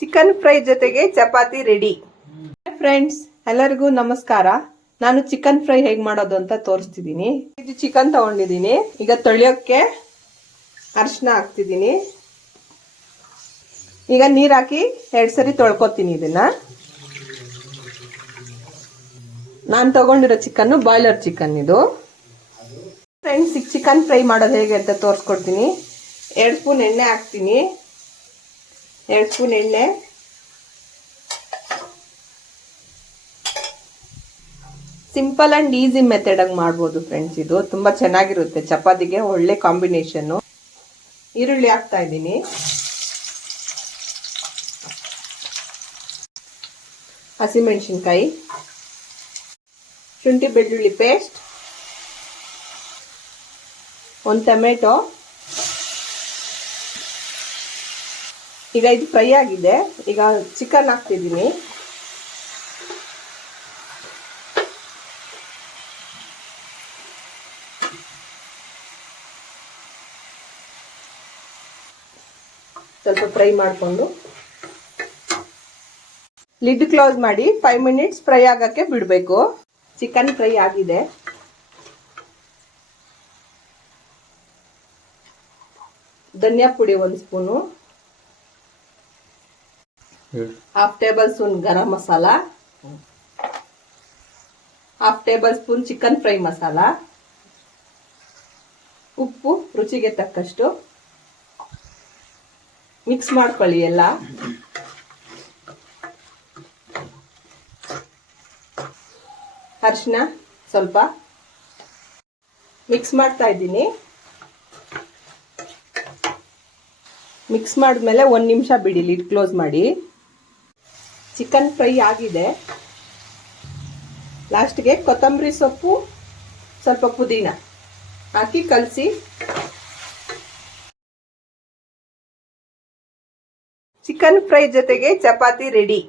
Chicken fry ಜೊತೆಗೆ chapati ready. Friends ಎಲ್ಲರಿಗೂ ನಮಸ್ಕಾರ. ನಾನು ಚಿಕನ್ ಫ್ರೈ ಹೇಗೆ ಮಾಡೋದು ಅಂತ ತೋರಿಸ್ತಿದ್ದೀನಿ. ಇದು ಚಿಕನ್ ತಗೊಂಡಿದ್ದೀನಿ. ಈಗ ತೊಳೆಯೋಕ್ಕೆ ಅರಿಶಿನ ಹಾಕ್ತಿದ್ದೀನಿ. ಈಗ ನೀರು ಹಾಕಿ 2 ಸರಿ ತೊಳ್ಕೊತೀನಿ. ಇದನ್ನ ನಾನು ತಗೊಂಡಿರೋ ಚಿಕನ್ ಬಾಯ್ಲರ್ ಚಿಕನ್ ಇದು. ಫ್ರೆಂಡ್ಸ್ ಈಗ ಚಿಕನ್ ಫ್ರೈ ಮಾಡೋದು ಹೇಗೆ ಅಂತ ತೋರಿಸ್ಕೊಡ್ತೀನಿ. 2 ಸ್ಪೂನ್ ಎಣ್ಣೆ ಹಾಕ್ತೀನಿ. 2 ಸ್ಪೂನ್ ಎಣ್ಣೆ, ಸಿಂಪಲ್ ಅಂಡ್ ಈಸಿ ಮೆಥಡ್ ಆಗಿ ಮಾಡ್ಬೋದು ಫ್ರೆಂಡ್ಸ್. ಇದು ತುಂಬಾ ಚೆನ್ನಾಗಿರುತ್ತೆ, ಚಪಾತಿಗೆ ಒಳ್ಳೆ ಕಾಂಬಿನೇಷನ್. ಈರುಳ್ಳಿ ಹಾಕ್ತಾ ಇದ್ದೀನಿ. ಹಸಿಮೆಣಸಿನ್ಕಾಯಿ, ಶುಂಠಿ ಬೆಳ್ಳುಳ್ಳಿ ಪೇಸ್ಟ್, 1 ಟೊಮೆಟೊ. ಈಗ ಇದು ಫ್ರೈ ಆಗಿದೆ. ಈಗ ಚಿಕನ್ ಹಾಕ್ತಿದ್ದೀನಿ. ಸ್ವಲ್ಪ ಫ್ರೈ ಮಾಡಿಕೊಂಡು ಲಿಡ್ ಕ್ಲೋಸ್ ಮಾಡಿ 5 ಮಿನಿಟ್ಸ್ ಫ್ರೈ ಆಗಕ್ಕೆ ಬಿಡಬೇಕು. ಚಿಕನ್ ಫ್ರೈ ಆಗಿದೆ. ಧನಿಯಾ ಪುಡಿ 1 spoon, 1/2 table spoon garam masala, 1/2 table spoon chicken fry masala, ಉಪ್ಪು ರುಚಿಗೆ ತಕ್ಕಷ್ಟು. ಮಿಕ್ಸ್ ಮಾಡ್ಕೊಳ್ಳಿ ಎಲ್ಲ. ಅರಿಶಿನ ಸ್ವಲ್ಪ ಮಿಕ್ಸ್ ಮಾಡ್ತಾ ಇದ್ದೀನಿ. ಮಿಕ್ಸ್ ಮಾಡಿದ್ಮೇಲೆ 1 ನಿಮಿಷ ಬಿಡಿ, ಲಿಡ್ ಕ್ಲೋಸ್ ಮಾಡಿ. ಚಿಕನ್ ಫ್ರೈ ಆಗಿದೆ. ಲಾಸ್ಟ್ಗೆ ಕೊತ್ತಂಬರಿ ಸೊಪ್ಪು, ಸ್ವಲ್ಪ ಪುದೀನ ಹಾಕಿ ಕಲಸಿ. ಚಿಕನ್ ಫ್ರೈ ಜೊತೆಗೆ ಚಪಾತಿ ರೆಡಿ.